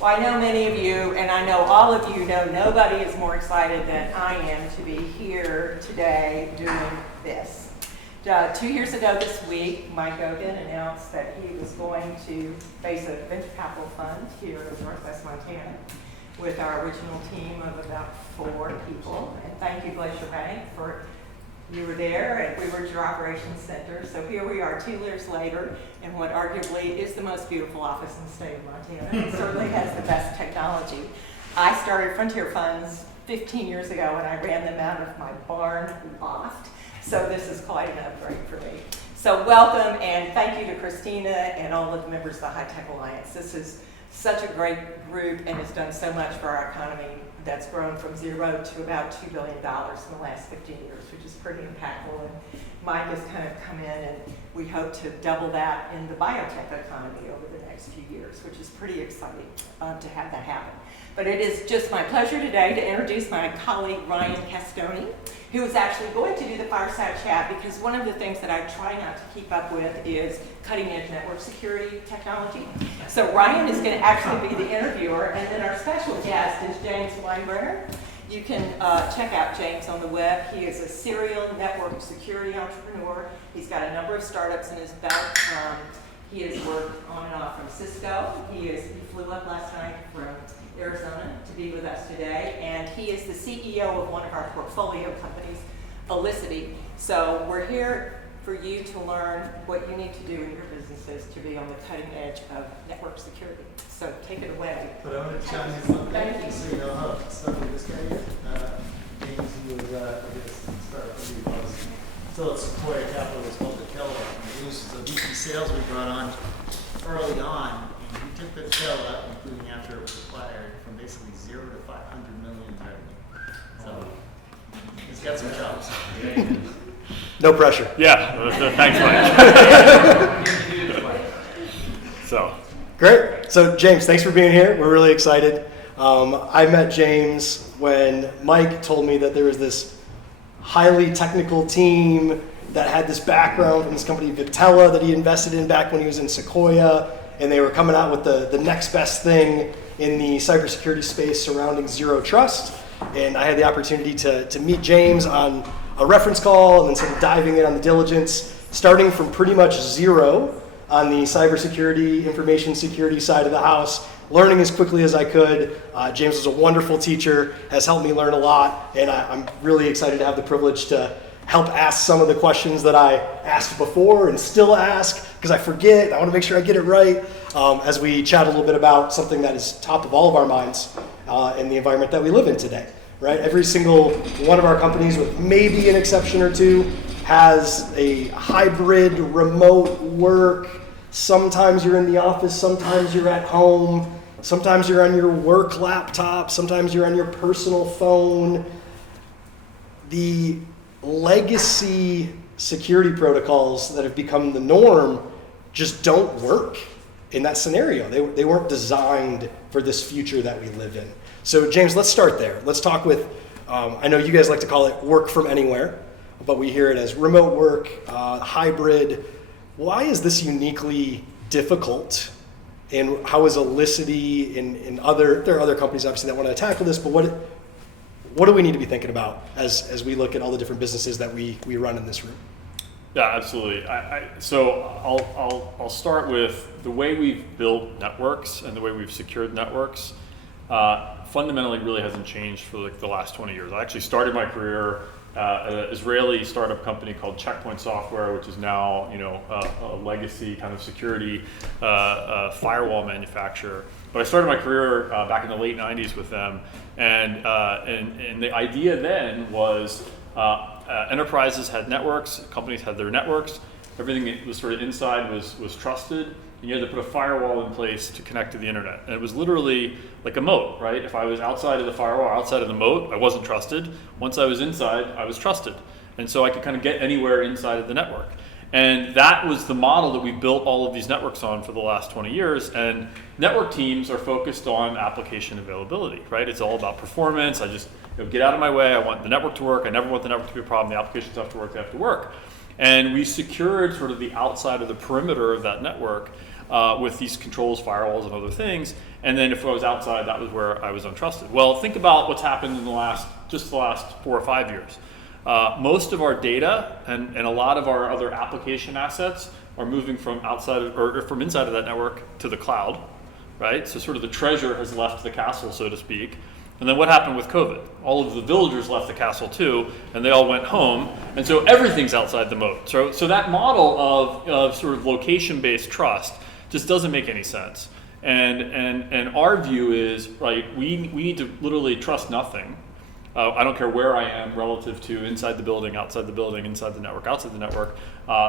Well, I know many of you, and I know all of you know nobody is more excited than I am to be here today doing this. 2 years ago this week, Mike Goguen announced that he was going to face a venture capital fund here in Northwest Montana with our original team of about 4 people. And thank you, Glacier Bank, for you were there, and we were at your operations center. So here we are 2 years later in what arguably is the most beautiful office in the state of Montana. It certainly has the best technology. I started Frontier Funds 15 years ago, and I ran them out of my barn loft. So this is quite an upgrade for me. So welcome, and thank you to Christina and all of the members of the High Tech Alliance. This is such a great group and has done so much for our economy. That's grown from 0 to about $2 billion in the last 15 years, which is pretty impactful. And Mike has kind of come in, and we hope to double that in the biotech economy over the next few years, which is pretty exciting to have that happen. But it is just my pleasure today to introduce my colleague, Ryan Castoni, who is actually going to do the Fireside Chat, because one of the things that I try not to keep up with is cutting-edge network security technology. So Ryan is going to actually be the interviewer, and then our special guest is James Winebrenner. You can check out James on the web. He is a serial network security entrepreneur. He's got a number of startups in his belt. He has worked on and off from Cisco. He flew up last night from Arizona to be with us today, and he is the CEO of one of our portfolio companies, Elisity. So we're here for you to learn what you need to do in your businesses to be on the cutting edge of network security. So take it away. But I want to chime in something, just so you know how stuff this guy is. James, he was, I guess, startup when he was still at Sequoia Capital, was called the Keller. He was a VP sales we brought on early on. He took the tail up, including after it was acquired, from basically 0 to 500 million in revenue. So he's got some chops. No pressure. Yeah, thanks, Mike. So Great. So James, thanks for being here. We're really excited. I met James when Mike told me that there was this highly technical team that had this background from this company, Vitella, that he invested in back when he was in Sequoia. And they were coming out with the next best thing in the cybersecurity space surrounding zero trust. And I had the opportunity to meet James on a reference call and then sort of diving in on the diligence, starting from pretty much zero on the cybersecurity, information security side of the house, learning as quickly as I could. James was a wonderful teacher, has helped me learn a lot, and I'm really excited to have the privilege to help ask some of the questions that I asked before and still ask, because I forget. I want to make sure I get it right as we chat a little bit about something that is top of all of our minds in the environment that we live in today, right? Every single one of our companies, with maybe an exception or two, has a hybrid remote work. Sometimes you're in the office, sometimes you're at home, sometimes you're on your work laptop, sometimes you're on your personal phone. The legacy security protocols that have become the norm just don't work in that scenario. They weren't designed for this future that we live in. So James, let's start there. Let's talk with, I know you guys like to call it work from anywhere, but we hear it as remote work, hybrid. Why is this uniquely difficult? And how is Elisity and there are other companies obviously that want to tackle this, but what do we need to be thinking about as we look at all the different businesses that we run in this room? yeah, absolutely. So I'll start with the way we've built networks and the way we've secured networks. Fundamentally, really hasn't changed for like the last 20 years. I actually started my career at an Israeli startup company called Checkpoint Software, which is now a legacy kind of security firewall manufacturer. But I started my career back in the late 90s with them, and the idea then was enterprises had networks, companies had their networks, everything that was sort of inside was trusted, and you had to put a firewall in place to connect to the internet. And it was literally like a moat, right? If I was outside of the firewall, outside of the moat, I wasn't trusted. Once I was inside, I was trusted. And so I could kind of get anywhere inside of the network. And that was the model that we built all of these networks on for the last 20 years. And network teams are focused on application availability, right? It's all about performance. I just get out of my way. I want the network to work. I never want the network to be a problem. The applications have to work. They have to work. And we secured sort of the outside of the perimeter of that network with these controls, firewalls, and other things. And then if I was outside, that was where I was untrusted. Well, think about what's happened in the last 4 or 5 years. Most of our data and a lot of our other application assets are moving from outside or from inside of that network to the cloud, right? So sort of the treasure has left the castle, so to speak. And then what happened with COVID? All of the villagers left the castle too, and they all went home, and so everything's outside the moat. So that model of sort of location-based trust just doesn't make any sense. And our view is, right, we need to literally trust nothing. I don't care where I am relative to inside the building, outside the building, inside the network, outside the network.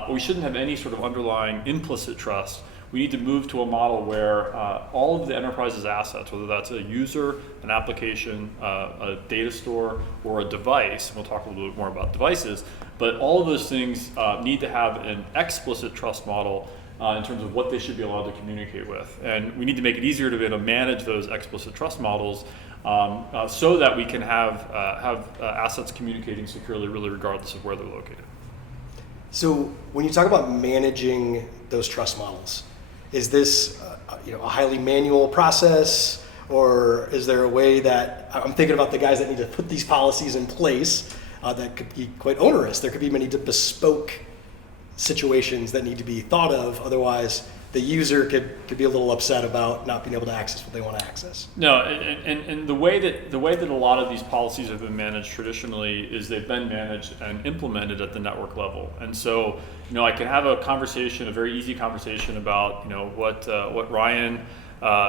We shouldn't have any sort of underlying implicit trust. We need to move to a model where all of the enterprise's assets, whether that's a user, an application, a data store, or a device, and we'll talk a little bit more about devices, but all of those things need to have an explicit trust model in terms of what they should be allowed to communicate with. And we need to make it easier to be able to manage those explicit trust models so that we can have assets communicating securely, really regardless of where they're located. So when you talk about managing those trust models, is this a highly manual process, or is there a way that I'm thinking about the guys that need to put these policies in place that could be quite onerous? There could be many bespoke situations that need to be thought of. Otherwise, the user could be a little upset about not being able to access what they want to access. No, and the way that a lot of these policies have been managed traditionally is they've been managed and implemented at the network level. And so, I can have a conversation, a very easy conversation about what Ryan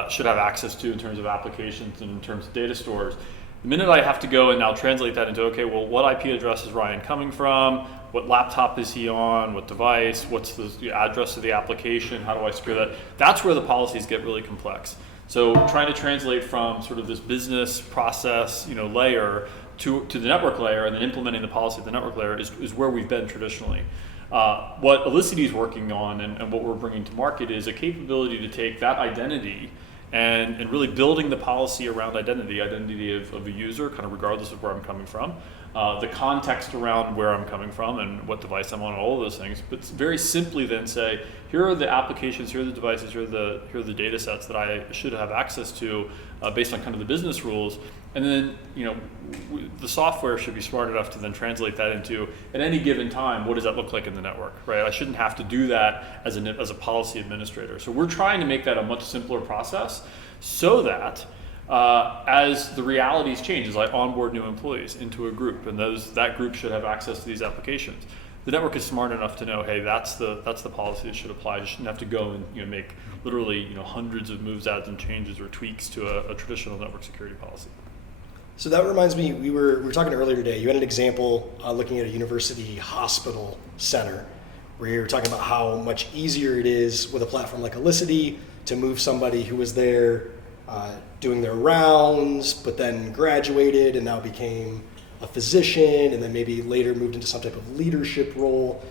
should have access to in terms of applications and in terms of data stores. The minute I have to go and now translate that into, okay, well, what IP address is Ryan coming from? What laptop is he on? What device? What's the address of the application? How do I secure that? That's where the policies get really complex. So trying to translate from sort of this business process, layer to the network layer, and then implementing the policy at the network layer is where we've been traditionally. What Elisity is working on and what we're bringing to market is a capability to take that identity and really building the policy around identity of a user, kind of regardless of where I'm coming from, the context around where I'm coming from and what device I'm on, all of those things. But very simply then say, here are the applications, here are the devices, here are the data sets that I should have access to based on kind of the business rules. And then, the software should be smart enough to then translate that into, at any given time, what does that look like in the network, right? I shouldn't have to do that as a policy administrator. So we're trying to make that a much simpler process so that as the realities change, as I onboard new employees into a group, and that group should have access to these applications, the network is smart enough to know, hey, that's the policy that should apply. You shouldn't have to go and make literally hundreds of moves, adds, and changes or tweaks to a traditional network security policy. So that reminds me, we were talking earlier today. You had an example looking at a university hospital center where you were talking about how much easier it is with a platform like Elisity to move somebody who was there doing their rounds, but then graduated and now became a physician, and then maybe later moved into some type of leadership role.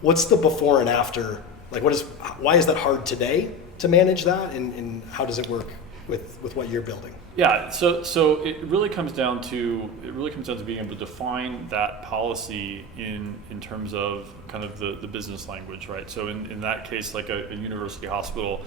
What's the before and after? Like, why is that hard today to manage that, and how does it work with what you're building? Yeah, so it really comes down to being able to define that policy in terms of kind of the business language, right? So in that case, like a university hospital,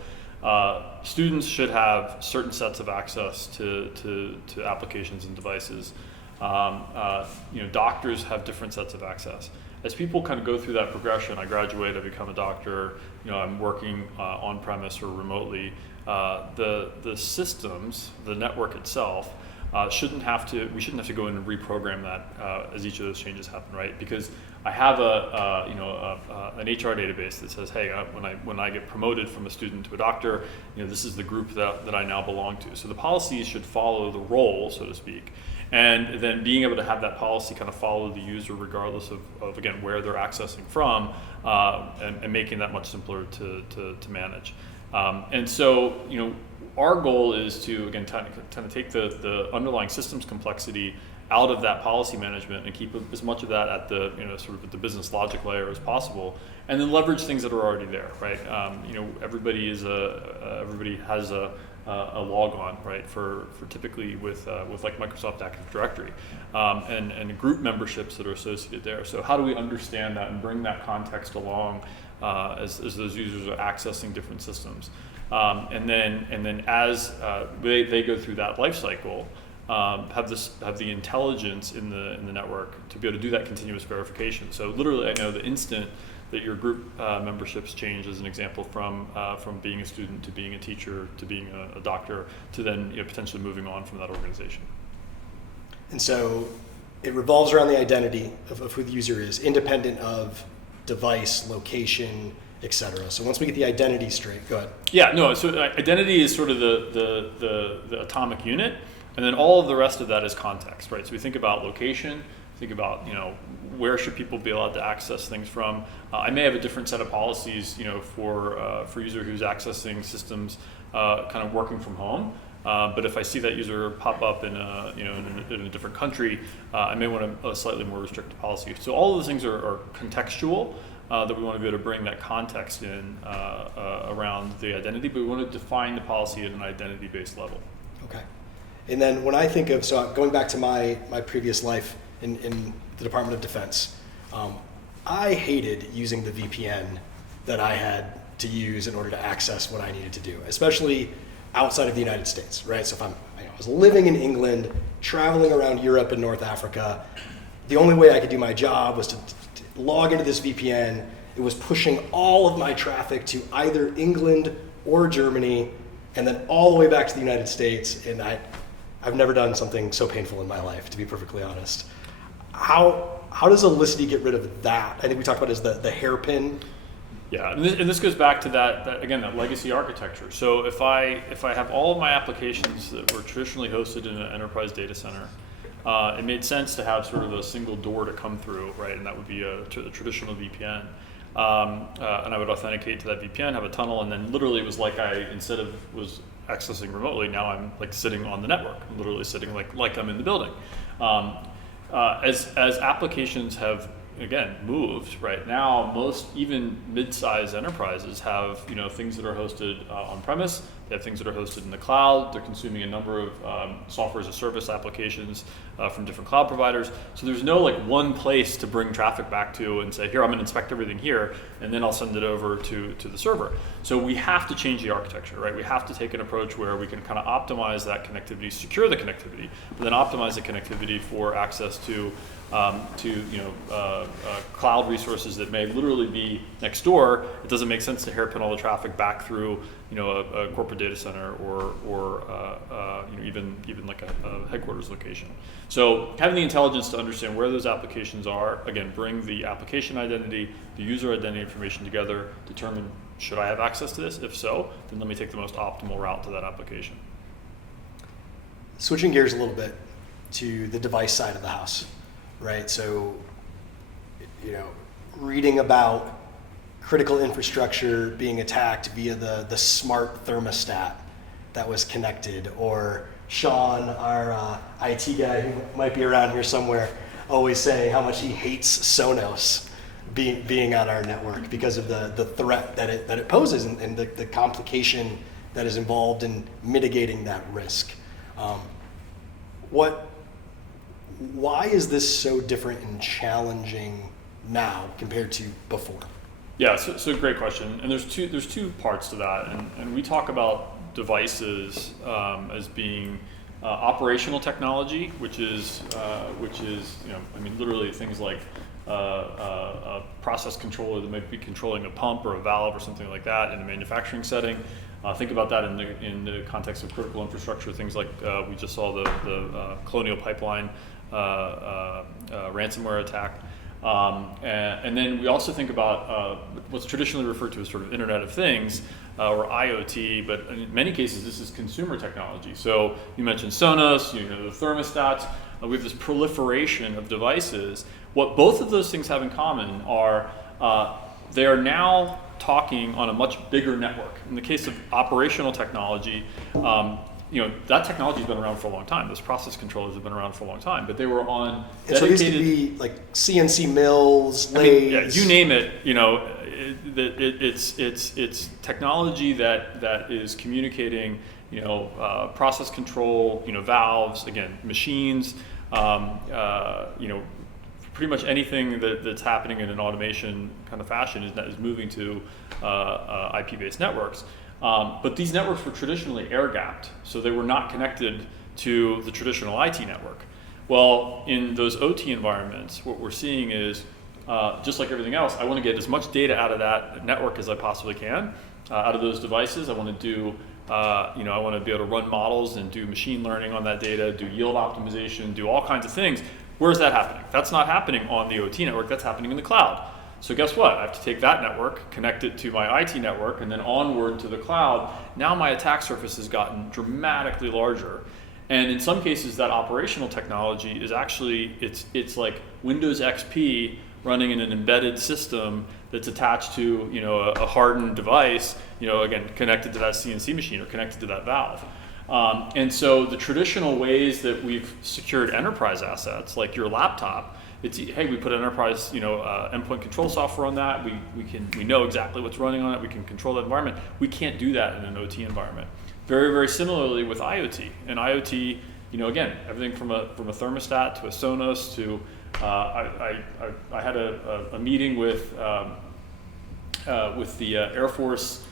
students should have certain sets of access to applications and devices. Doctors have different sets of access. As people kind of go through that progression, I graduate, I become a doctor, I'm working on premise or remotely. The systems, the network itself, we shouldn't have to go in and reprogram that as each of those changes happen, right? Because I have an HR database that says, hey, when I get promoted from a student to a doctor, this is the group that I now belong to. So the policies should follow the role, so to speak. And then being able to have that policy kind of follow the user regardless of again, where they're accessing from, and making that much simpler to manage. And so, our goal is to, again, kind of take the underlying systems complexity out of that policy management and keep as much of that at the, sort of at the business logic layer as possible, and then leverage things that are already there, right? Everybody has a log on, right, for typically with like Microsoft Active Directory, and group memberships that are associated there. So how do we understand that and bring that context along as those users are accessing different systems. And then as they go through that life cycle, have the intelligence in the network to be able to do that continuous verification. So literally, I know the instant that your group memberships change, as an example, from being a student to being a teacher to being a doctor to then potentially moving on from that organization. And so it revolves around the identity of who the user is, independent of device, location, etc. So once we get the identity straight, go ahead. Yeah, no. So identity is sort of the atomic unit, and then all of the rest of that is context, right? So we think about location, think about where should people be allowed to access things from. I may have a different set of policies, for user who's accessing systems, kind of working from home. But if I see that user pop up in a different country, I may want a slightly more restricted policy. So all of those things are contextual. That we want to be able to bring that context in around the identity, but we want to define the policy at an identity-based level. Okay. And then when I think of, so going back to my previous life in the Department of Defense, I hated using the VPN that I had to use in order to access what I needed to do, especially outside of the United States, right? So if I was living in England, traveling around Europe and North Africa, the only way I could do my job was to log into this VPN. It was pushing all of my traffic to either England or Germany, and then all the way back to the United States. And I've never done something so painful in my life, to be perfectly honest. How does Elisity get rid of that? I think we talked about it as the hairpin. Yeah, and this goes back to that legacy architecture. So if I have all of my applications that were traditionally hosted in an enterprise data center, it made sense to have sort of a single door to come through, right? And that would be a traditional VPN. And I would authenticate to that VPN, have a tunnel, and then literally it was like instead of was accessing remotely, now I'm like sitting on the network. I'm literally sitting like I'm in the building. As applications have again moved, right now most even mid-sized enterprises have things that are hosted on premise. They have things that are hosted in the cloud. They're consuming a number of software as a service applications from different cloud providers. So there's no one place to bring traffic back to and say, here, I'm going to inspect everything here, and then I'll send it over to the server. So we have to change the architecture, right? We have to take an approach where we can kind of optimize that connectivity, secure the connectivity, but then optimize the connectivity for access to cloud resources that may literally be next door. It doesn't make sense to hairpin all the traffic back through a corporate data center or even like a headquarters location. So having the intelligence to understand where those applications are, again, bring the application identity, the user identity information together, determine should I have access to this? If so, then let me take the most optimal route to that application. Switching gears a little bit to the device side of the house, right? So, reading about critical infrastructure being attacked via the smart thermostat that was connected, or Sean, our IT guy who might be around here somewhere, always saying how much he hates Sonos being on our network because of the threat that it poses and the complication that is involved in mitigating that risk. Why is this so different and challenging now compared to before? Yeah, so great question. And there's two parts to that, and we talk about devices as being operational technology, which is literally things like a process controller that might be controlling a pump or a valve or something like that in a manufacturing setting. Think about that in the context of critical infrastructure, things like we just saw the Colonial Pipeline ransomware attack. And then we also think about what's traditionally referred to as sort of Internet of Things or IoT, but in many cases this is consumer technology. So you mentioned Sonos, the thermostats. We have this proliferation of devices. What both of those things have in common are they are now talking on a much bigger network. In the case of operational technology, that technology's been around for a long time. Those process controllers have been around for a long time, but they were on dedicated. So these could be like CNC mills, lathes. You name it. It's technology that is communicating. Process control. Valves. Again, machines. pretty much anything that's happening in an automation kind of fashion is moving to IP-based networks. But these networks were traditionally air-gapped, so they were not connected to the traditional IT network. Well, in those OT environments, what we're seeing is, just like everything else, I want to get as much data out of that network as I possibly can, out of those devices. I want to do, I want to be able to run models and do machine learning on that data, do yield optimization, do all kinds of things. Where is that happening? That's not happening on the OT network, that's happening in the cloud. So guess what? I have to take that network, connect it to my IT network, and then onward to the cloud. Now my attack surface has gotten dramatically larger. And in some cases, that operational technology is actually, it's like Windows XP running in an embedded system that's attached to a hardened device, again, connected to that CNC machine or connected to that valve. And so the traditional ways that we've secured enterprise assets, like your laptop, it's, hey, we put enterprise, endpoint control software on that. We know exactly what's running on it. We can control that environment. We can't do that in an OT environment. Very, very similarly with IoT. And IoT, again, everything from a thermostat to a Sonos to I had a meeting with the Air Force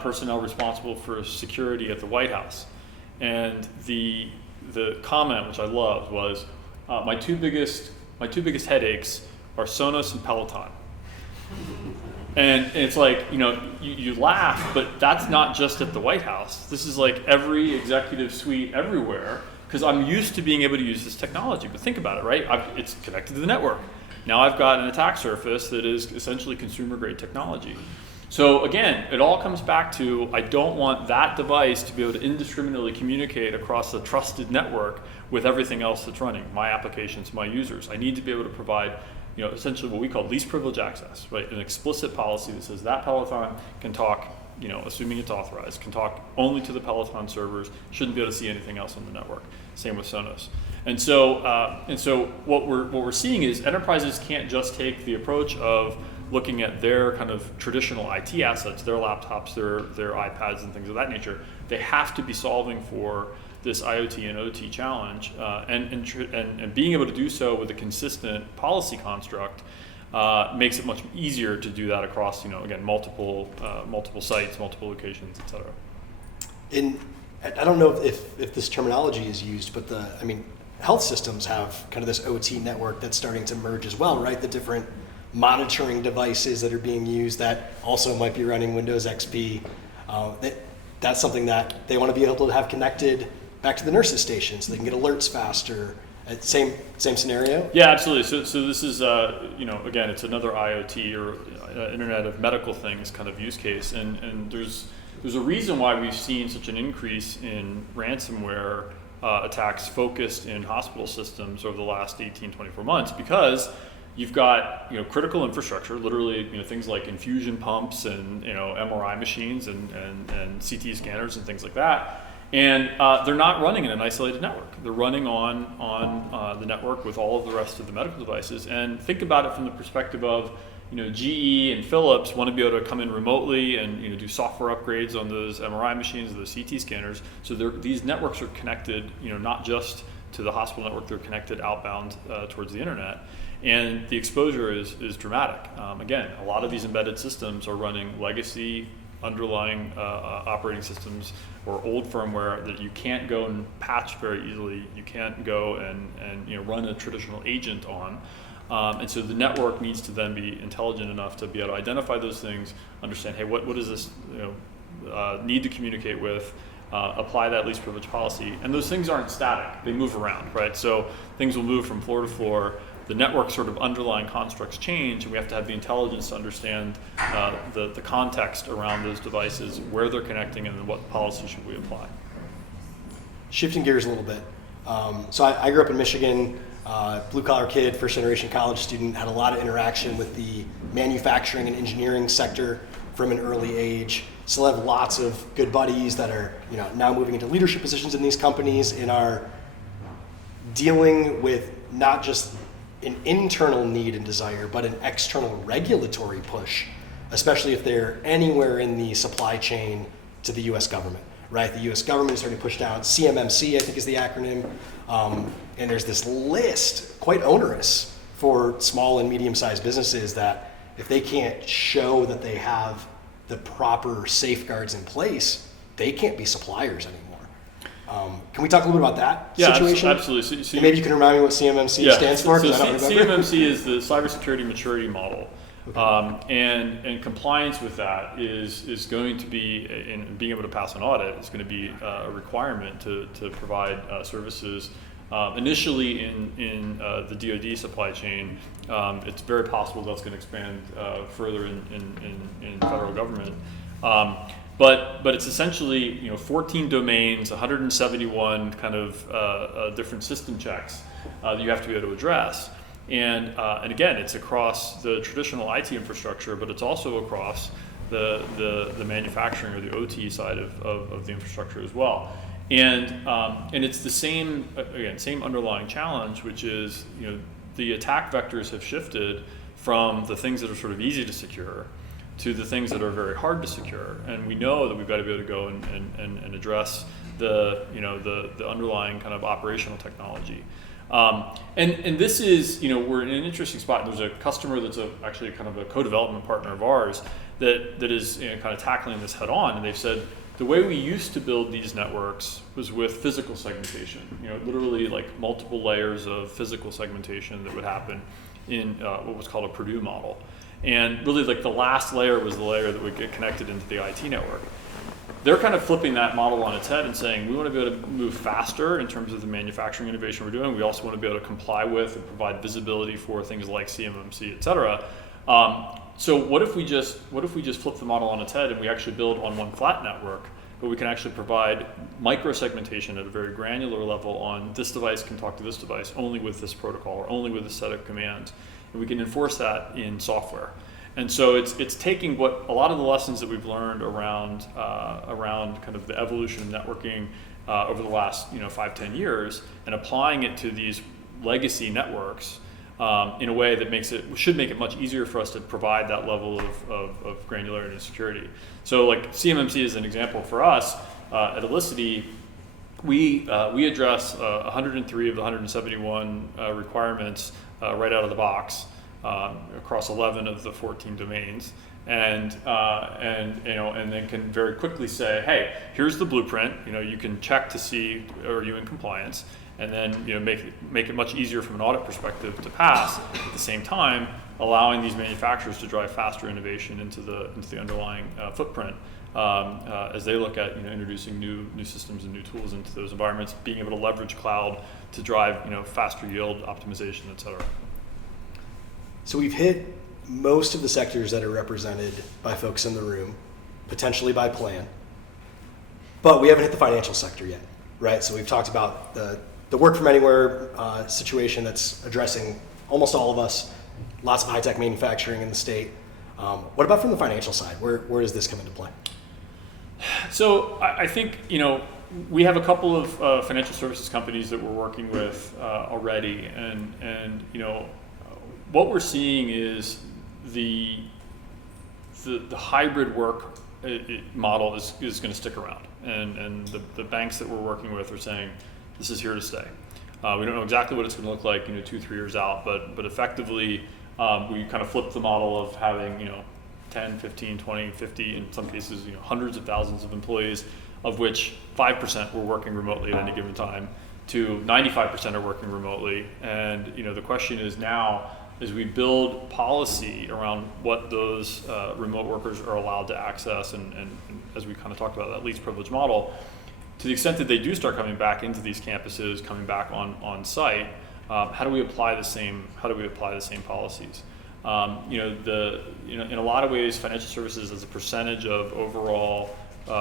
personnel responsible for security at the White House, and the comment, which I loved, was my two biggest headaches are Sonos and Peloton. And it's like, you laugh, but that's not just at the White House. This is like every executive suite everywhere, because I'm used to being able to use this technology. But think about it, right? It's connected to the network. Now I've got an attack surface that is essentially consumer-grade technology. So again, it all comes back to, I don't want that device to be able to indiscriminately communicate across a trusted network with everything else that's running, my applications, my users. I need to be able to provide essentially what we call least privilege access, right? An explicit policy that says that Peloton can talk, assuming it's authorized, can talk only to the Peloton servers, shouldn't be able to see anything else on the network. Same with Sonos. And so what we're seeing is enterprises can't just take the approach of looking at their kind of traditional IT assets, their laptops, their iPads and things of that nature. They have to be solving for this IoT and OT challenge, and being able to do so with a consistent policy construct makes it much easier to do that across, again, multiple sites, multiple locations, et cetera. I don't know if this terminology is used, but health systems have kind of this OT network that's starting to merge as well, right? The different monitoring devices that are being used that also might be running Windows XP. That's something that they want to be able to have connected back to the nurses' station so they can get alerts faster. Same scenario? Yeah, absolutely. So this is, again, it's another IoT or Internet of Medical Things kind of use case. And there's a reason why we've seen such an increase in ransomware attacks focused in hospital systems over the last 18, 24 months, because you've got critical infrastructure, literally things like infusion pumps and MRI machines and CT scanners and things like that. And they're not running in an isolated network. They're running on the network with all of the rest of the medical devices. And think about it from the perspective of, GE and Philips want to be able to come in remotely and do software upgrades on those MRI machines, those CT scanners. So these networks are connected, not just to the hospital network, they're connected outbound towards the internet. And the exposure is dramatic. Again, a lot of these embedded systems are running legacy underlying operating systems or old firmware that you can't go and patch very easily. You can't go and run a traditional agent on. And so the network needs to then be intelligent enough to be able to identify those things, understand, hey, what does this need to communicate with, apply that least privilege policy. And those things aren't static, they move around, right? So things will move from floor to floor. The network sort of underlying constructs change, and we have to have the intelligence to understand the context around those devices, where they're connecting, and what policy should we apply. Shifting gears a little bit. So I grew up in Michigan, blue-collar kid, first-generation college student, had a lot of interaction with the manufacturing and engineering sector from an early age. Still have lots of good buddies that are now moving into leadership positions in these companies and are dealing with not just an internal need and desire, but an external regulatory push, especially if they're anywhere in the supply chain to the US government, right? The US government is starting to push down CMMC, I think is the acronym, and there's this list, quite onerous, for small and medium-sized businesses that if they can't show that they have the proper safeguards in place, they can't be suppliers anymore. Can we talk a little bit about that situation? Absolutely. And maybe you can remind me what CMMC stands for, because I don't remember. CMMC is the Cybersecurity Maturity Model. Okay. And compliance with that is going to be, in being able to pass an audit, is going to be a requirement to provide services. Initially in the DoD supply chain, it's very possible that's going to expand further in federal government. But it's essentially 14 domains, 171 kind of different system checks that you have to be able to address. And again, it's across the traditional IT infrastructure, but it's also across the manufacturing or the OT side of the infrastructure as well. And it's the same underlying challenge, which is the attack vectors have shifted from the things that are sort of easy to secure to the things that are very hard to secure. And we know that we've got to be able to go and address the underlying kind of operational technology. And this is, we're in an interesting spot. There's a customer that's actually kind of a co-development partner of ours that is kind of tackling this head on. And they've said, the way we used to build these networks was with physical segmentation, literally like multiple layers of physical segmentation that would happen in what was called a Purdue model. And really like the last layer was the layer that would get connected into the IT network. They're kind of flipping that model on its head and saying, we want to be able to move faster in terms of the manufacturing innovation we're doing. We also want to be able to comply with and provide visibility for things like CMMC, et cetera. So what if we just flip the model on its head and we actually build on one flat network, but we can actually provide micro-segmentation at a very granular level on this device can talk to this device only with this protocol or only with a set of commands. And we can enforce that in software. And so it's taking what a lot of the lessons that we've learned around kind of the evolution of networking over the last 5-10 years and applying it to these legacy networks in a way that should make it much easier for us to provide that level of granularity and security. So like CMMC is an example for us at Elisity. We address 103 of the 171 requirements right out of the box across 11 of the 14 domains, and then can very quickly say, hey, here's the blueprint. You can check to see are you in compliance, and then make it much easier from an audit perspective to pass. At the same time, allowing these manufacturers to drive faster innovation into the underlying footprint as they look at introducing new systems and new tools into those environments, being able to leverage cloud to drive faster yield optimization, et cetera. So we've hit most of the sectors that are represented by folks in the room, potentially by plan, but we haven't hit the financial sector yet, right? So we've talked about the work from anywhere situation that's addressing almost all of us, lots of high-tech manufacturing in the state. What about from the financial side? Where does this come into play? So I think, we have a couple of financial services companies that we're working with already, and what we're seeing is the hybrid work model is going to stick around, and the banks that we're working with are saying this is here to stay. We don't know exactly what it's going to look like 2-3 years out, but effectively we kind of flipped the model of having 10, 15, 20, 50, in some cases hundreds of thousands of employees, of which 5% were working remotely at any given time, to 95% are working remotely. And the question is now, as we build policy around what those remote workers are allowed to access, and as we kind of talked about that least privilege model, to the extent that they do start coming back into these campuses, coming back on site, how do we apply the same policies? In a lot of ways, financial services as a percentage of overall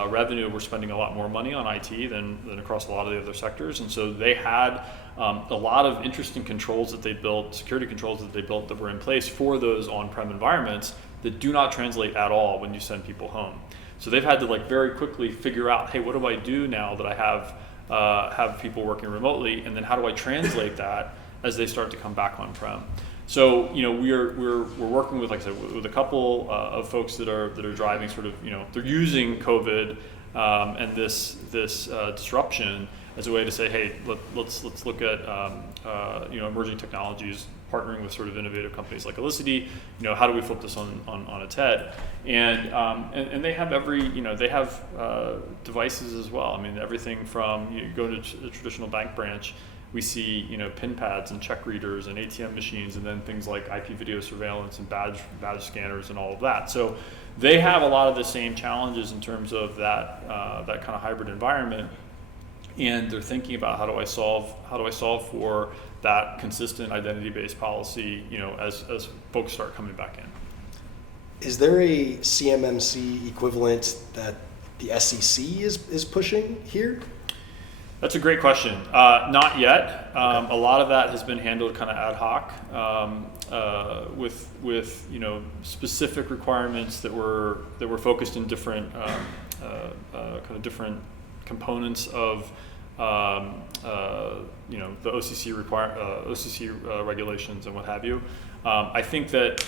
revenue, we're spending a lot more money on IT than across a lot of the other sectors, and so they had a lot of interesting controls that they built, security controls that they built that were in place for those on-prem environments that do not translate at all when you send people home. So they've had to very quickly figure out, hey, what do I do now that I have people working remotely, and then how do I translate that as they start to come back on-prem? So we're working with, like I said, with a couple of folks that are driving sort of they're using COVID and this disruption as a way to say, hey, let's look at emerging technologies, partnering with sort of innovative companies like Elisity. How do we flip this on its head? And they have they have devices as well. I mean, everything from you go to a traditional bank branch, we see pin pads and check readers and ATM machines, and then things like IP video surveillance and badge scanners and all of that. So they have a lot of the same challenges in terms of that kind of hybrid environment, and they're thinking about how do I solve for that consistent identity-based policy, as folks start coming back in. Is there a CMMC equivalent that the SEC is pushing here? That's a great question. Not yet. A lot of that has been handled kind of ad hoc with specific requirements that were focused in different kind of different components of the OCC regulations and what have you. I think that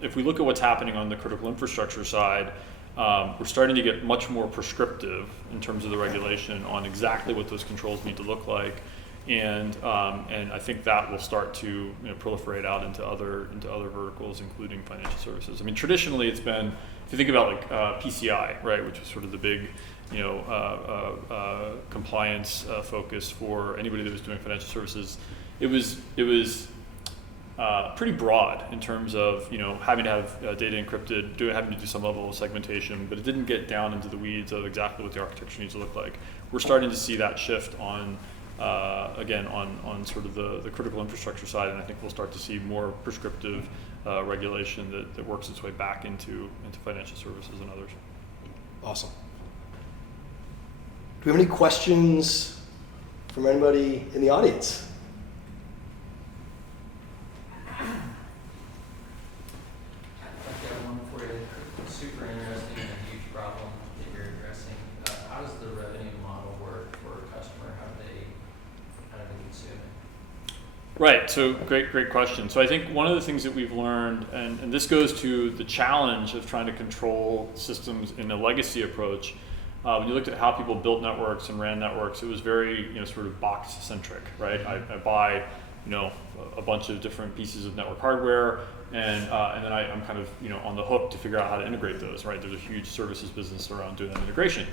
if we look at what's happening on the critical infrastructure side, we're starting to get much more prescriptive in terms of the regulation on exactly what those controls need to look like, and I think that will start to proliferate out into other verticals, including financial services. I mean, traditionally it's been, if you think about like PCI, right, which was sort of the big compliance focus for anybody that was doing financial services, it was pretty broad in terms of having to have data encrypted, having to do some level of segmentation, but it didn't get down into the weeds of exactly what the architecture needs to look like. We're starting to see that shift on sort of the critical infrastructure side, and I think we'll start to see more prescriptive regulation that works its way back into financial services and others. Awesome. Do we have any questions from anybody in the audience? I've got one for you. Super interesting and a huge problem that you're addressing. How does the revenue model work for a customer? How do they consume it? Right. So great question. So I think one of the things that we've learned, and this goes to the challenge of trying to control systems in a legacy approach. When you looked at how people built networks and ran networks, it was very sort of box centric, right? I buy a bunch of different pieces of network hardware, and then I'm kind of on the hook to figure out how to integrate those, right? There's a huge services business around doing that integration.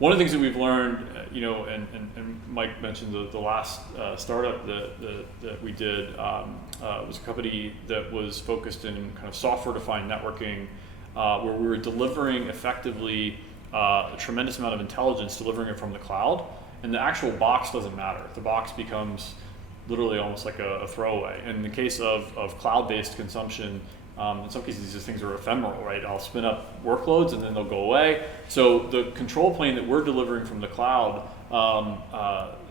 One of the things that we've learned, and Mike mentioned the last startup that we did was a company that was focused in kind of software-defined networking, where we were delivering effectively a tremendous amount of intelligence, delivering it from the cloud, and the actual box doesn't matter. The box becomes literally almost like a throwaway. And in the case of cloud-based consumption, in some cases these things are ephemeral, right? I'll spin up workloads and then they'll go away. So the control plane that we're delivering from the cloud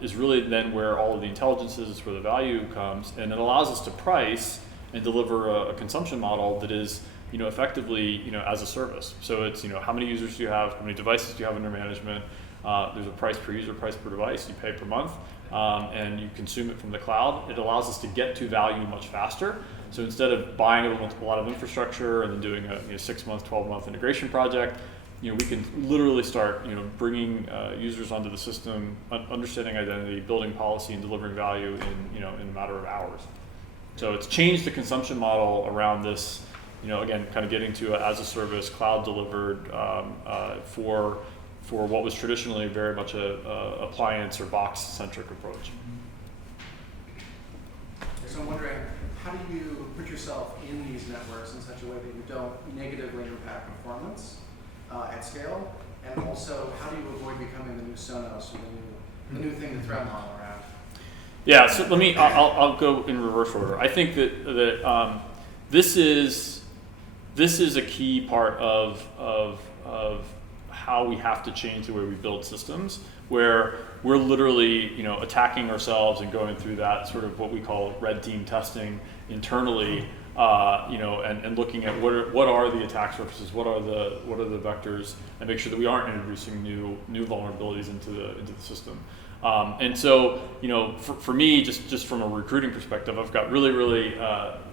is really then where all of the intelligence is, where the value comes, and it allows us to price and deliver a consumption model that is effectively as a service. So it's how many users do you have, how many devices do you have under management. There's a price per user, price per device, you pay per month, and you consume it from the cloud. It allows us to get to value much faster. So instead of buying a lot of infrastructure and then doing a 6-month, 12-month integration project, we can literally start bringing users onto the system, understanding identity, building policy, and delivering value in a matter of hours. So it's changed the consumption model around this. Again, kind of getting to as a service, cloud delivered for what was traditionally very much a appliance or box centric approach. So I'm wondering, how do you put yourself in these networks in such a way that you don't negatively impact performance at scale, and also how do you avoid becoming the new Sonos or the new thing to thread model around? Yeah, so I'll go in reverse order. I think that this is a key part of how we have to change the way we build systems, where we're literally attacking ourselves and going through that sort of what we call red team testing internally, and looking at what are the attack surfaces, what are the vectors, and make sure that we aren't introducing new vulnerabilities into the system. And so, for me, just from a recruiting perspective, I've got really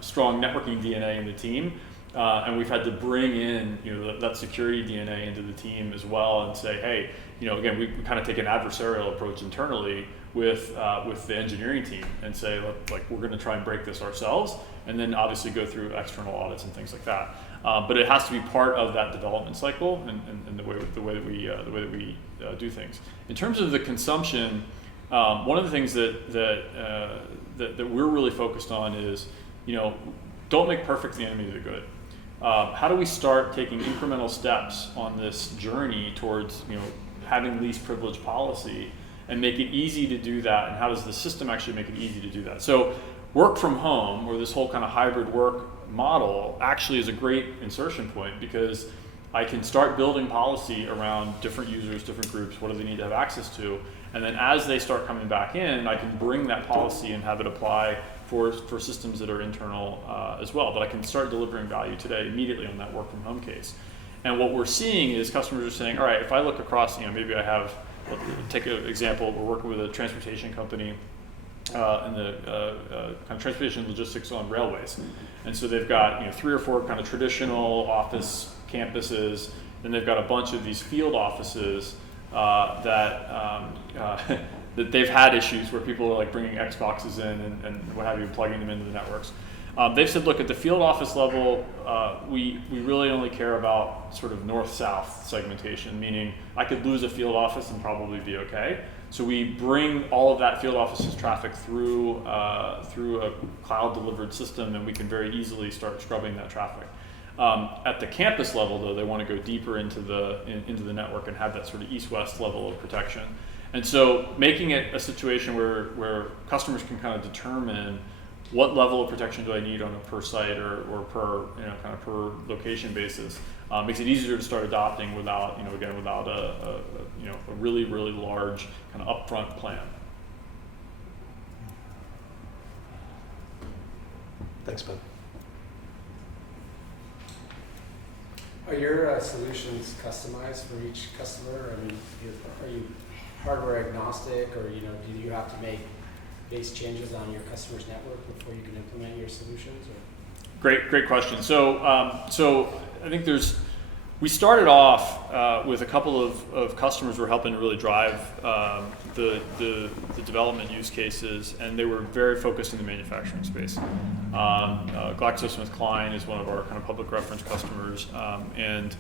strong networking DNA in the team. And we've had to bring in, that security DNA into the team as well, and say, hey, again, we kind of take an adversarial approach internally with the engineering team and say, look, like, we're going to try and break this ourselves, and then obviously go through external audits and things like that. But it has to be part of that development cycle and the way that we do things. In terms of the consumption, one of the things that we're really focused on is, don't make perfect the enemy of the good. How do we start taking incremental steps on this journey towards, having least privilege policy, and make it easy to do that? And how does the system actually make it easy to do that? So work from home, or this whole kind of hybrid work model, actually is a great insertion point, because I can start building policy around different users, different groups, what do they need to have access to, and then as they start coming back in, I can bring that policy and have it apply for systems that are internal as well. But I can start delivering value today immediately on that work from home case. And what we're seeing is customers are saying, all right, if I look across, maybe I have, take an example, we're working with a transportation company in the kind of transportation logistics on railways. And so they've got 3 or 4 kind of traditional office campuses, then they've got a bunch of these field offices that they've had issues where people are like bringing Xboxes in and what have you, plugging them into the networks. They've said, look, at the field office level, we really only care about sort of north-south segmentation, meaning I could lose a field office and probably be okay. So we bring all of that field office's traffic through a cloud-delivered system, and we can very easily start scrubbing that traffic. At the campus level, though, they want to go deeper into the network and have that sort of east-west level of protection. And so making it a situation where customers can kind of determine what level of protection do I need on a per site or per kind of per location basis, makes it easier to start adopting without without a really large kind of upfront plan. Thanks, Ben. Are your solutions customized for each customer? I mean, are you hardware agnostic, or do you have to make base changes on your customer's network before you can implement your solutions? Or? Great question. So I think we started off with a couple of customers we're helping to really drive the development use cases, and they were very focused in the manufacturing space. GlaxoSmithKline is one of our kind of public reference customers, and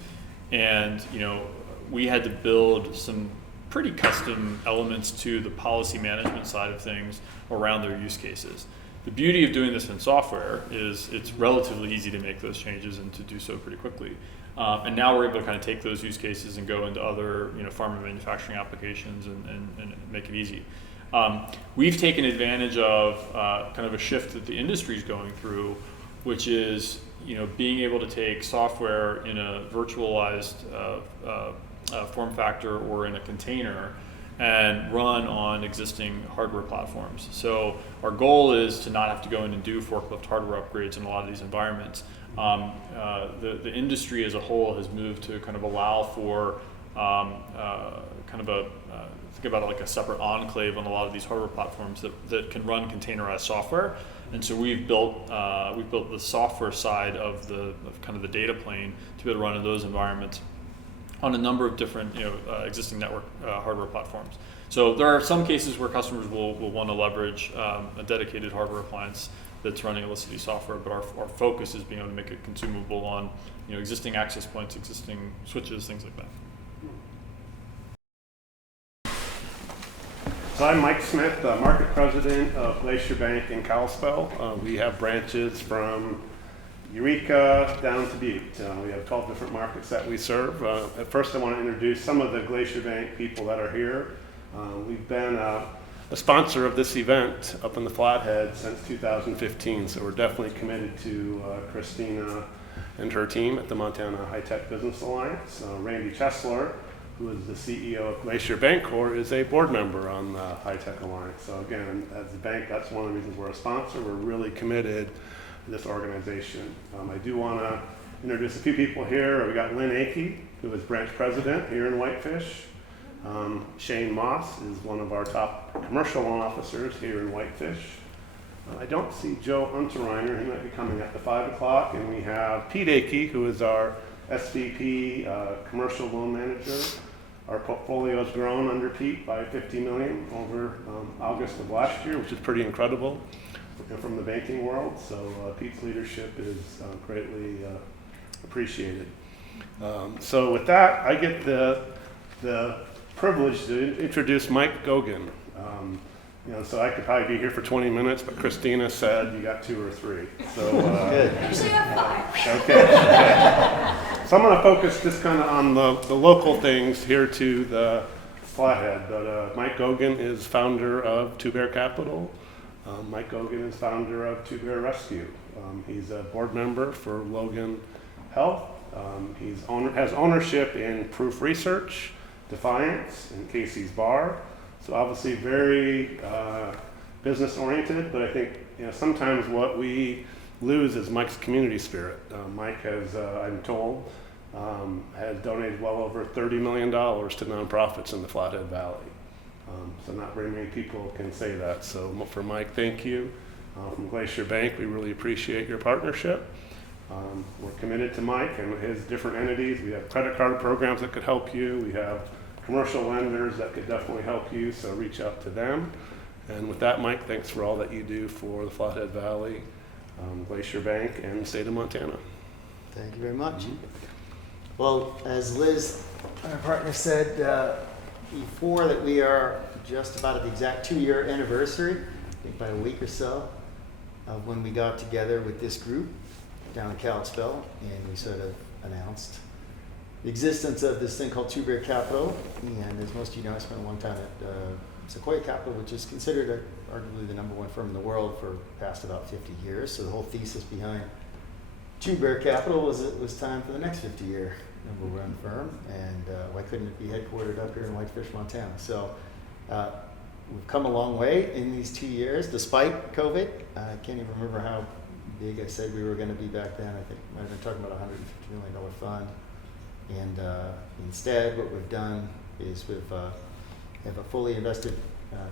we had to build some pretty custom elements to the policy management side of things around their use cases. The beauty of doing this in software is it's relatively easy to make those changes and to do so pretty quickly. And now we're able to kind of take those use cases and go into other pharma manufacturing applications and make it easy. We've taken advantage of kind of a shift that the industry is going through, which is being able to take software in a virtualized form factor or in a container and run on existing hardware platforms. So our goal is to not have to go in and do forklift hardware upgrades in a lot of these environments. The industry as a whole has moved to kind of allow for think about it like a separate enclave on a lot of these hardware platforms that can run containerized software. And so we've built the software side of kind of the data plane to be able to run in those environments on a number of different existing network hardware platforms. So there are some cases where customers will want to leverage a dedicated hardware appliance that's running Elisity software, but our focus is being able to make it consumable on existing access points, existing switches, things like that. So I'm Mike Smith, Market President of Glacier Bank in Kalispell. We have branches from Eureka down to Butte. We have 12 different markets that we serve. At first I want to introduce some of the Glacier Bank people that are here. We've been a sponsor of this event up in the Flathead since 2015, so we're definitely committed to Christina and her team at the Montana High Tech Business Alliance. Randy Chesler, who is the CEO of Glacier Bancorp, is a board member on the High Tech Alliance. So again, as a bank, that's one of the reasons we're a sponsor. We're really committed to this organization. I do want to introduce a few people here. We got Lynn Akey, who is branch president here in Whitefish. Shane Moss is one of our top commercial loan officers here in Whitefish. I don't see Joe Unterreiner, he might be coming at the 5 o'clock, and we have Pete Akey, who is our SVP, Commercial Loan Manager. Our portfolio has grown under Pete by $50 million over August of last year, which is pretty incredible from the banking world. So Pete's leadership is greatly appreciated. So with that, I get the privilege to introduce Mike Goguen. So I could probably be here for 20 minutes, but Christina said you got 2 or 3. So Usually have 5. okay. So I'm going to focus just kind of on the local things here to the Flathead. But Mike Goguen is founder of Two Bear Capital. Mike Goguen is founder of Two Bear Rescue. He's a board member for Logan Health. He has ownership in Proof Research, Defiance, and Casey's Bar. So obviously very business oriented, but I think sometimes what we lose is Mike's community spirit. Mike has, I'm told, has donated well over $30 million to nonprofits in the Flathead Valley. So not very many people can say that. So for Mike, thank you. From Glacier Bank, we really appreciate your partnership. We're committed to Mike and his different entities. We have credit card programs that could help you. We have commercial lenders that could definitely help you, so reach out to them. And with that, Mike, thanks for all that you do for the Flathead Valley, Glacier Bank, and the state of Montana. Thank you very much. Well, as Liz, our partner, said before, that we are just about at the exact 2-year anniversary, I think by a week or so, of when we got together with this group down in Kalispell, and we sort of announced the existence of this thing called Two Bear Capital. And as most of you know, I spent a long time at Sequoia Capital, which is considered arguably the #1 firm in the world for past about 50 years. So the whole thesis behind Two Bear Capital was it was time for the next 50-year #1 firm, and why couldn't it be headquartered up here in Whitefish, Montana? So we've come a long way in these 2 years, despite COVID. I can't even remember how big I said we were going to be back then. I think I might have been talking about a $150 million fund. And instead, what we've done is we've have a fully invested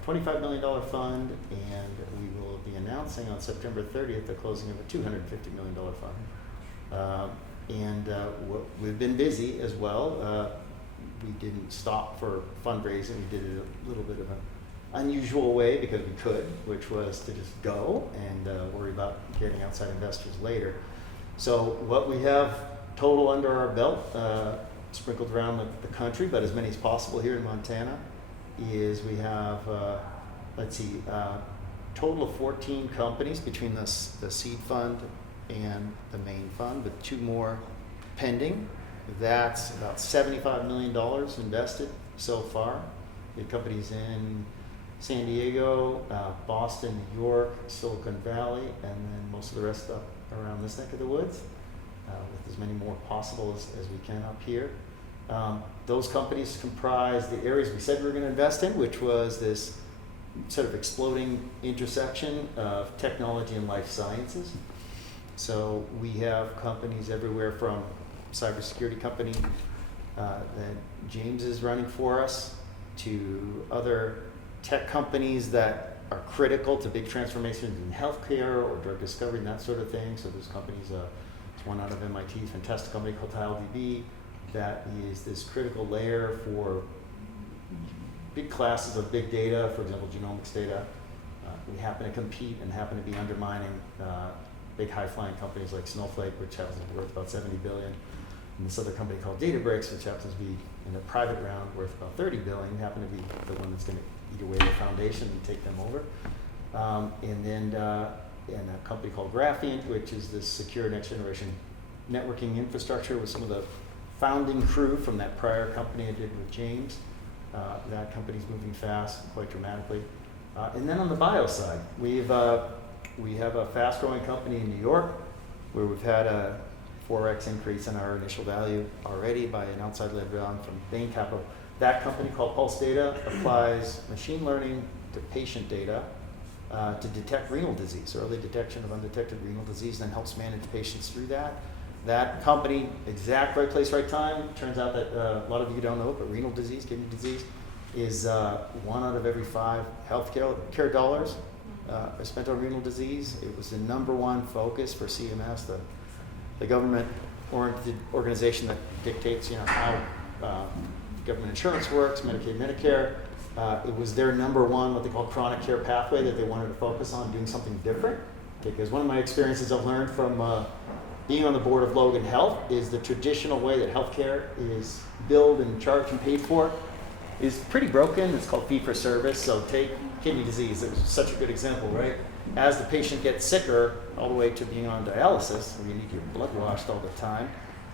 $25 million fund, and we will be announcing on September 30th the closing of a $250 million fund. We've been busy as well. We didn't stop for fundraising. We did it a little bit of an unusual way because we could, which was to just go and worry about getting outside investors later. So what we have total under our belt, sprinkled around the country, but as many as possible here in Montana, is we have, total of 14 companies between the seed fund and the main fund, with 2 more pending. That's about $75 million invested so far. We have companies in San Diego, Boston, New York, Silicon Valley, and then most of the rest up around this neck of the woods, with as many more possible as we can up here. Those companies comprise the areas we said we were going to invest in, which was this sort of exploding intersection of technology and life sciences. So we have companies everywhere from cybersecurity company that James is running for us, to other tech companies that are critical to big transformations in healthcare or drug discovery and that sort of thing. So there's companies, there's one out of MIT, fantastic company called TileDB, that is this critical layer for big classes of big data, for example, genomics data. We happen to compete and happen to be undermining big high-flying companies like Snowflake, which happens to be worth about $70 billion. And this other company called Databricks, which happens to be in a private round worth about $30 billion, happen to be the one that's going to eat away the foundation and take them over. And a company called Graphene, which is this secure next-generation networking infrastructure with some of the founding crew from that prior company I did with James. That company's moving fast, quite dramatically. And then on the bio side, we have a fast-growing company in New York where we've had a 4x increase in our initial value already by an outside-led round from Bain Capital. That company, called Pulse Data, applies machine learning to patient data to detect renal disease, early detection of undetected renal disease, and then helps manage patients through that. That company, exact right place, right time. Turns out that a lot of you don't know, but renal disease, kidney disease, is 1 out of every 5 healthcare dollars spent on renal disease. It was the number one focus for CMS, the government-oriented organization that dictates, how government insurance works, Medicaid, Medicare. It was their number one, what they call chronic care pathway, that they wanted to focus on doing something different. Because one of my experiences I've learned from being on the board of Logan Health is the traditional way that healthcare is billed and charged and paid for is pretty broken. It's called fee-for-service. So take kidney disease. It was such a good example, right? As the patient gets sicker, all the way to being on dialysis, where you need your blood washed all the time,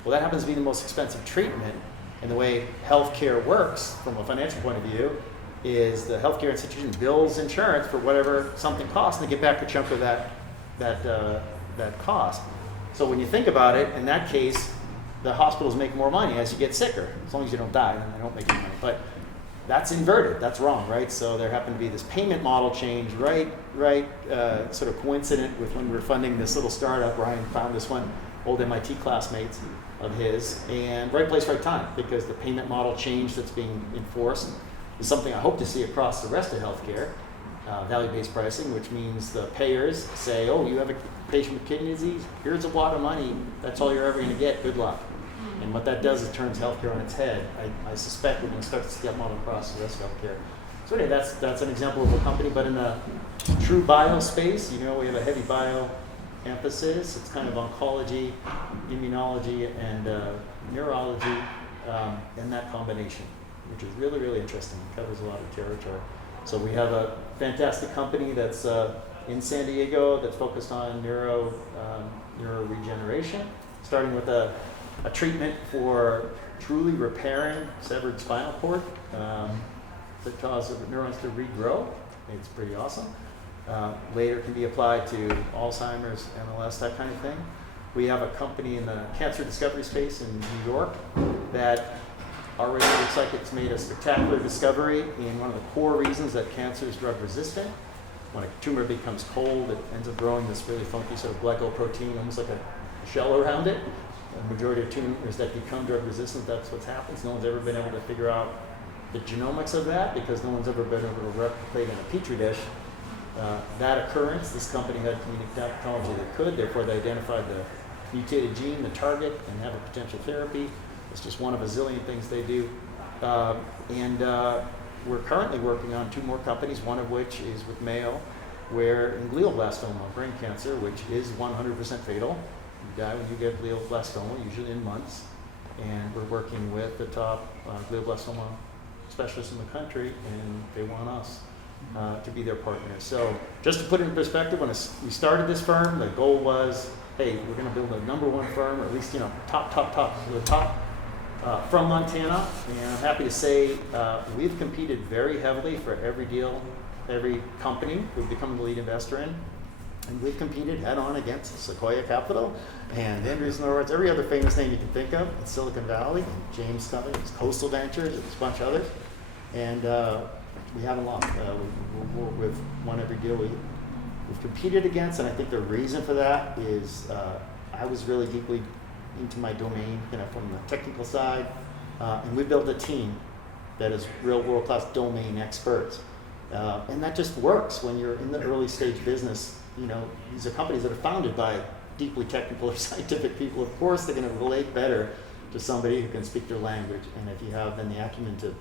well, that happens to be the most expensive treatment. And the way healthcare works from a financial point of view is the healthcare institution bills insurance for whatever something costs, and they get back a chunk of that cost. So when you think about it, in that case, the hospitals make more money as you get sicker, as long as you don't die, then they don't make any money. But that's inverted. That's wrong, right? So there happened to be this payment model change, right, sort of coincident with when we were funding this little startup. Ryan found this one, old MIT classmates of his, and right place, right time, because the payment model change that's being enforced is something I hope to see across the rest of healthcare, value-based pricing, which means the payers say, oh, you have a patient with kidney disease, here's a wad of money, that's all you're ever going to get, good luck. And what that does is turns healthcare on its head. I suspect we're going to start to see that model across the rest of healthcare. So anyway, that's an example of a company, but in the true bio space, we have a heavy bio emphasis. It's kind of oncology, immunology, and neurology, and that combination, which is really, really interesting. It covers a lot of territory. So we have a fantastic company that's in San Diego that's focused on neuro regeneration, starting with a treatment for truly repairing severed spinal cord that causes neurons to regrow. It's pretty awesome. Later can be applied to Alzheimer's, MLS, that kind of thing. We have a company in the cancer discovery space in New York that already looks like it's made a spectacular discovery in one of the core reasons that cancer is drug resistant. When a tumor becomes cold, it ends up growing this really funky sort of glycoprotein, almost like a shell around it. The majority of tumors that become drug resistant, that's what happens. No one's ever been able to figure out the genomics of that because no one's ever been able to replicate in a petri dish that occurrence. This company had technology that could, therefore they identified the mutated gene, the target, and have a potential therapy. It's just one of a zillion things they do. We're currently working on 2 more companies, one of which is with Mayo, where in glioblastoma, brain cancer, which is 100% fatal, you die when you get glioblastoma, usually in months. And we're working with the top glioblastoma specialists in the country, and they want us to be their partner. So just to put it in perspective, when we started this firm, the goal was, hey, we're going to build a #1 firm, or at least, top, the top from Montana. And I'm happy to say we've competed very heavily for every deal, every company we've become the lead investor in. And we've competed head-on against Sequoia Capital and Andreessen Horowitz, every other famous name you can think of in Silicon Valley, James Company, Coastal Ventures, there's a bunch of others. And we haven't lost. We've won every deal we've competed against, and I think the reason for that is I was really deeply into my domain, from the technical side, and we built a team that is real world-class domain experts. And that just works when you're in the early stage business. These are companies that are founded by deeply technical or scientific people. Of course, they're going to relate better to somebody who can speak their language. And if you have then the acumen to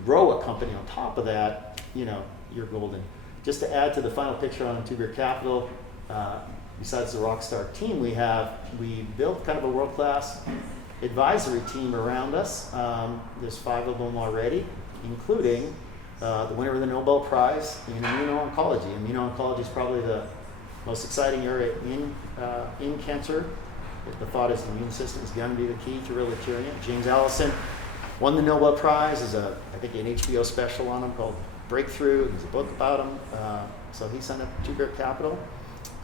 grow a company on top of that, you're golden. Just to add to the final picture on Tuber Capital, besides the rockstar team we built kind of a world-class advisory team around us. There's 5 of them already, including the winner of the Nobel Prize in immuno-oncology. Immuno-oncology is probably the most exciting area in cancer. The thought is the immune system is going to be the key to really curing it. James Allison won the Nobel Prize. There's I think an HBO special on him called Breakthrough. There's a book about him. So he signed up to Tuber Capital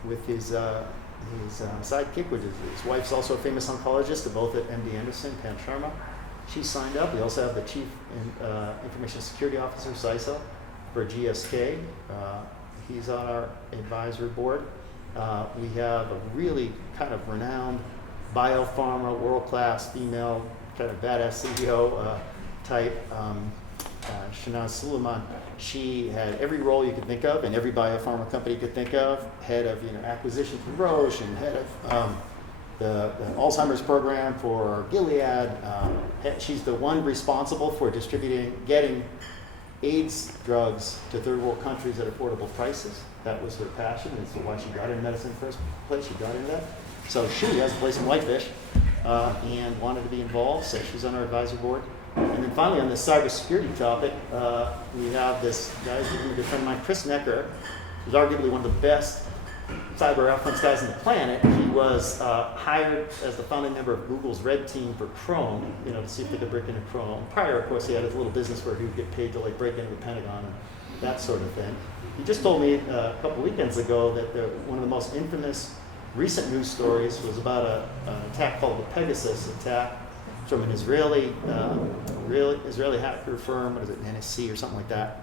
with his sidekick, which is his wife's also a famous oncologist. They're both at MD Anderson, Pam Sharma. She signed up. We also have the Chief Information Security Officer, CISO, for GSK. He's on our advisory board. We have a really kind of renowned biopharma, world-class female, kind of badass CEO type, Shanaz Suleiman. She had every role you could think of and every biopharma company you could think of. Head of acquisition for Roche and head of the Alzheimer's program for Gilead. She's the one responsible for getting AIDS drugs to third world countries at affordable prices. That was her passion. That's why she got into medicine in the first place. She got into that. So she has a place in Whitefish and wanted to be involved, so she's on our advisory board. And then finally, on this cybersecurity topic, we have this guy, a good friend of mine, Chris Necker, who's arguably one of the best cyber offense guys on the planet. He was hired as the founding member of Google's Red Team for Chrome, to see if they could break into Chrome. Prior, of course, he had his little business where he would get paid to break into the Pentagon and that sort of thing. He just told me a couple weekends ago that one of the most infamous recent news stories was about an attack called the Pegasus attack from an Israeli hacker firm, what is it, NSC or something like that.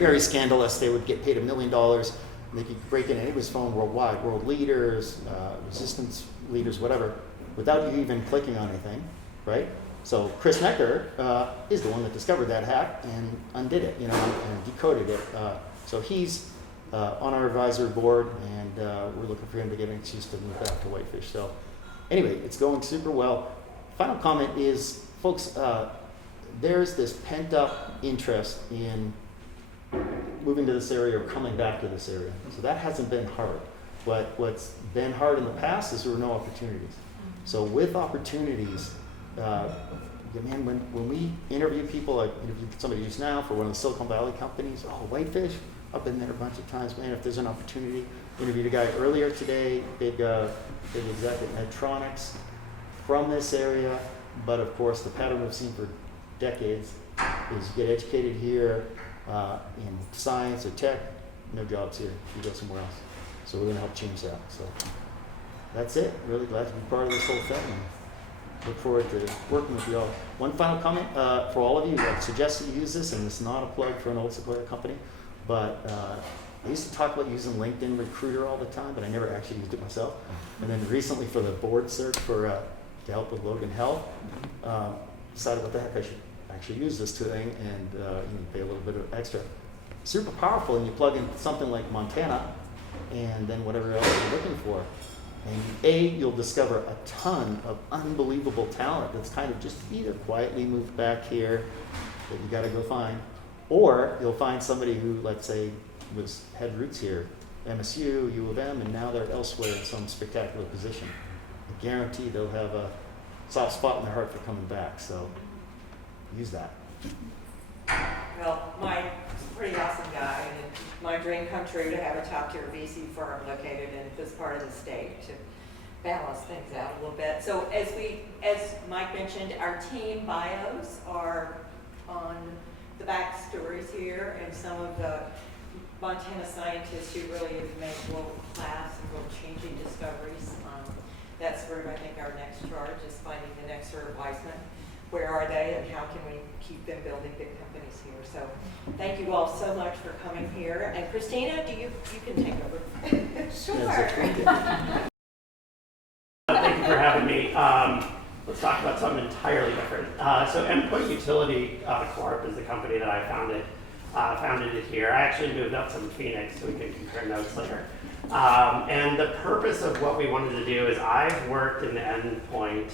Very scandalous. They would get paid $1 million. And they could break into anybody's phone worldwide, world leaders, resistance leaders, whatever, without you even clicking on anything, right? So Chris Necker is the one that discovered that hack and undid it, and decoded it. So he's on our advisory board, and we're looking for him to get an excuse to move back to Whitefish. So anyway, it's going super well. Final comment is, folks, there's this pent-up interest in moving to this area or coming back to this area. So that hasn't been hard. What's been hard in the past is there were no opportunities. So with opportunities, man, when we interview people, I interviewed somebody just now for one of the Silicon Valley companies, Whitefish, I've been there a bunch of times, man, if there's an opportunity. Interviewed a guy earlier today, big exec at Medtronics, from this area, but of course the pattern we've seen for decades is you get educated here in science or tech, no jobs here, you go somewhere else. So we're gonna help change that. So that's it, really glad to be part of this whole thing and look forward to working with you all. One final comment for all of you, I suggest that you use this, and it's not a plug for an old Sequoia company, but I used to talk about using LinkedIn Recruiter all the time, but I never actually used it myself. And then recently for the board search to help with Logan Health, decided what the heck I should actually use this thing and pay a little bit of extra. Super powerful, and you plug in something like Montana and then whatever else you're looking for. And you'll discover a ton of unbelievable talent that's kind of just either quietly moved back here that you gotta go find, or you'll find somebody who, let's say, had roots here, MSU, U of M, and now they're elsewhere in some spectacular position. I guarantee they'll have a soft spot in their heart for coming back, so use that. Well, Mike's a pretty awesome guy, and it's my dream come true to have a top-tier VC firm located in this part of the state to balance things out a little bit. So as Mike mentioned, our team bios are on the backstories here, and some of the Montana scientists who really have made world-class and world-changing discoveries. That's sort of, I think, our next charge is finding the next sort of Weissman. Where are they, and how can we keep them building big companies here? So thank you all so much for coming here. And Christina, you can take over. Sure. Thank you for having me. Let's talk about something entirely different. So Endpoint Utility Corp is the company that I founded it here. I actually moved up from Phoenix, so we can compare notes later. And the purpose of what we wanted to do is I've worked in the endpoint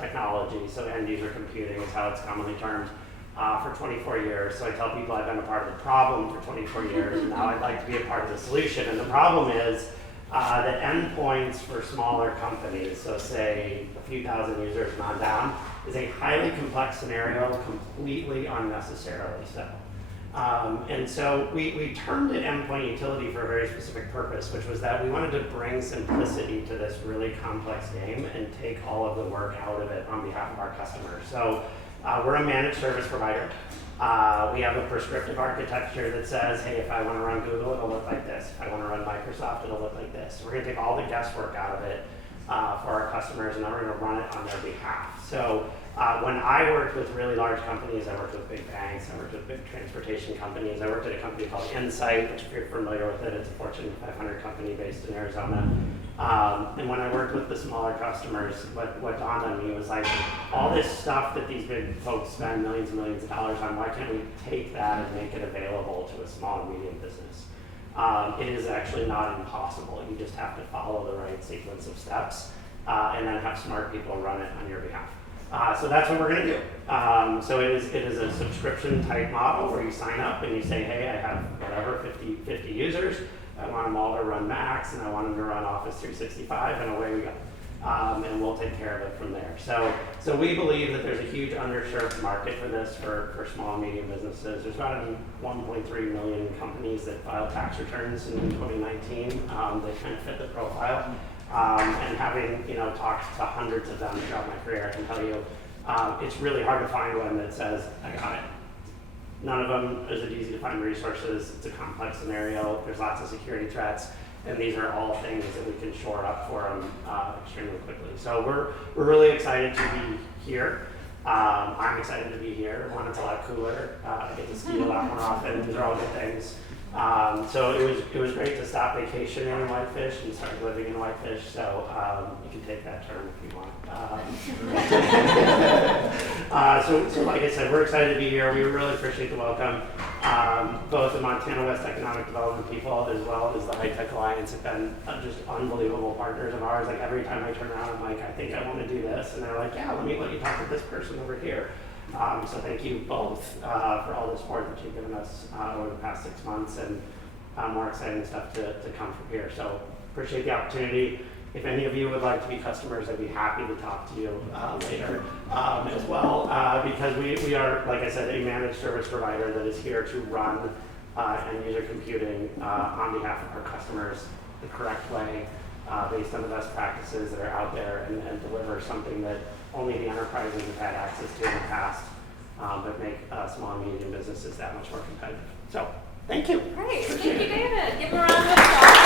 technology, so end user computing is how it's commonly termed, for 24 years. So I tell people I've been a part of the problem for 24 years, and now I'd like to be a part of the solution. And the problem is that endpoints for smaller companies, so say a few thousand users and on down, is a highly complex scenario, completely unnecessarily so. And so we termed it endpoint utility for a very specific purpose, which was that we wanted to bring simplicity to this really complex game and take all of the work out of it on behalf of our customers. So we're a managed service provider. We have a prescriptive architecture that says, hey, if I want to run Google, it'll look like this. If I want to run Microsoft, it'll look like this. We're going to take all the guesswork out of it for our customers, and then we're going to run it on their behalf. So When I worked with really large companies, I worked with big banks, I worked with big transportation companies, I worked at a company called Insight, which if you're familiar with it, it's a Fortune 500 company based in Arizona. And when I worked with the smaller customers, what dawned on me was like, all this stuff that these big folks spend millions and millions of dollars on, why can't we take that and make it available to a small and medium business? It is actually not impossible. You just have to follow the right sequence of steps and then have smart people run it on your behalf. So that's what we're going to do. So it is a subscription type model where you sign up and you say, hey, I have whatever, 50 users. I want them all to run Macs and I want them to run Office 365 and away we go. And we'll take care of it from there. So we believe that there's a huge underserved market for this for small and medium businesses. There's about 1.3 million companies that filed tax returns in 2019. They kind of fit the profile. And having talked to hundreds of them throughout my career, I can tell you, it's really hard to find one that says, I got it. None of them is it easy to find resources. It's a complex scenario. There's lots of security threats. And these are all things that we can shore up for them extremely quickly. So we're really excited to be here. I'm excited to be here. One, it's a lot cooler. I get to ski a lot more often. These are all good things. So it was great to stop vacationing in Whitefish and start living in Whitefish. So you can take that term if you want. So like I said, we're excited to be here. We really appreciate the welcome. Both the Montana West Economic Development people as well as the High Tech Alliance have been just unbelievable partners of ours. Like every time I turn around, I'm like, I think I want to do this. And they're like, yeah, let you talk to this person over here. So thank you both for all the support that you've given us over the past 6 months and more exciting stuff to come from here. So appreciate the opportunity. If any of you would like to be customers, I'd be happy to talk to you later as well, because we are, like I said, a managed service provider that is here to run end user computing on behalf of our customers the correct way, based on the best practices that are out there, and deliver something that only the enterprises have had access to in the past, but make small and medium businesses that much more competitive. So, thank you. Great. Thank you, David. Give him a round of applause.